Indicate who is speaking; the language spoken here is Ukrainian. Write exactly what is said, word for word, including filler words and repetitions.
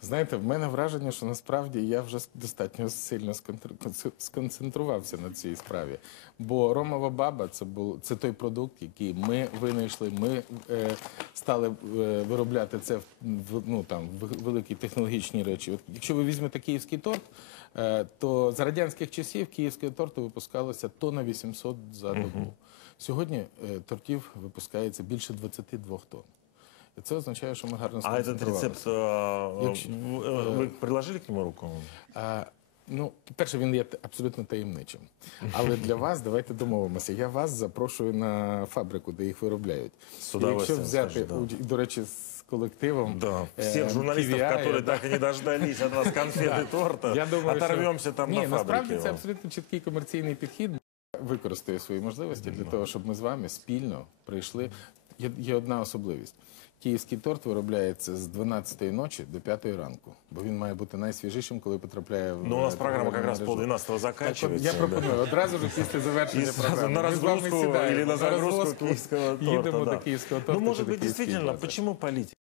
Speaker 1: Знаєте, в мене враження, що насправді я вже достатньо сильно сконтр- сконцентрувався на цій справі. Бо ромова баба це був це той продукт, який ми винайшли. Ми е, стали е, виробляти це в в- ну там в великі технологічні речі. От якщо ви візьмете київський торт, е, то за радянських часів київського торту випускалося тонна вісімсот за добу. Сьогодні е, тортів випускається більше двадцяти двох тонн. І це означає, що ми гарно
Speaker 2: А этот
Speaker 1: сконцентрувалися.
Speaker 2: рецепт, э,
Speaker 1: Якщо-
Speaker 2: э, вы приложили к нему руку?
Speaker 1: А, ну, по-перше, він є т- абсолютно таємничим. Але для вас, давайте домовимося, я вас запрошую на фабрику, де їх виробляють.
Speaker 2: З
Speaker 1: І
Speaker 2: удовольствием,
Speaker 1: Якщо взяти,
Speaker 2: скажу, да.
Speaker 1: уч- до речі, з колективом...
Speaker 2: Да,
Speaker 1: е,
Speaker 2: всех журналистов,
Speaker 1: Ківіая,
Speaker 2: которые
Speaker 1: да.
Speaker 2: так и не дождались от вас конфеты торта,
Speaker 1: Я думаю, що-
Speaker 2: оторвемся там
Speaker 1: Ні,
Speaker 2: на
Speaker 1: насправді
Speaker 2: фабрике.
Speaker 1: це
Speaker 2: вам.
Speaker 1: абсолютно чіткий комерційний підхід. Використаю свої можливості для того, щоб ми з вами спільно прийшли. Є, є одна особливість. Київський торт виробляється з дванадцятої ночі до п'ятої ранку, бо він має бути найсвіжішим, коли потрапляє в
Speaker 2: Ну, у нас
Speaker 1: е,
Speaker 2: программа как
Speaker 1: торговельну
Speaker 2: раз
Speaker 1: мережу.
Speaker 2: пол-двенадцатого
Speaker 1: Так от,
Speaker 2: заканчивается.
Speaker 1: я
Speaker 2: да.
Speaker 1: пропоную одразу ж після завершення
Speaker 2: И сразу
Speaker 1: програми.
Speaker 2: на
Speaker 1: Ми з вами
Speaker 2: разгрузку
Speaker 1: сідаємо
Speaker 2: или на загрузку
Speaker 1: розгрузку,
Speaker 2: киевского торта.
Speaker 1: їдемо
Speaker 2: да.
Speaker 1: до київського
Speaker 2: Ну,
Speaker 1: торту.
Speaker 2: может
Speaker 1: чи до
Speaker 2: быть,
Speaker 1: Київської
Speaker 2: действительно,
Speaker 1: бази.
Speaker 2: почему политика?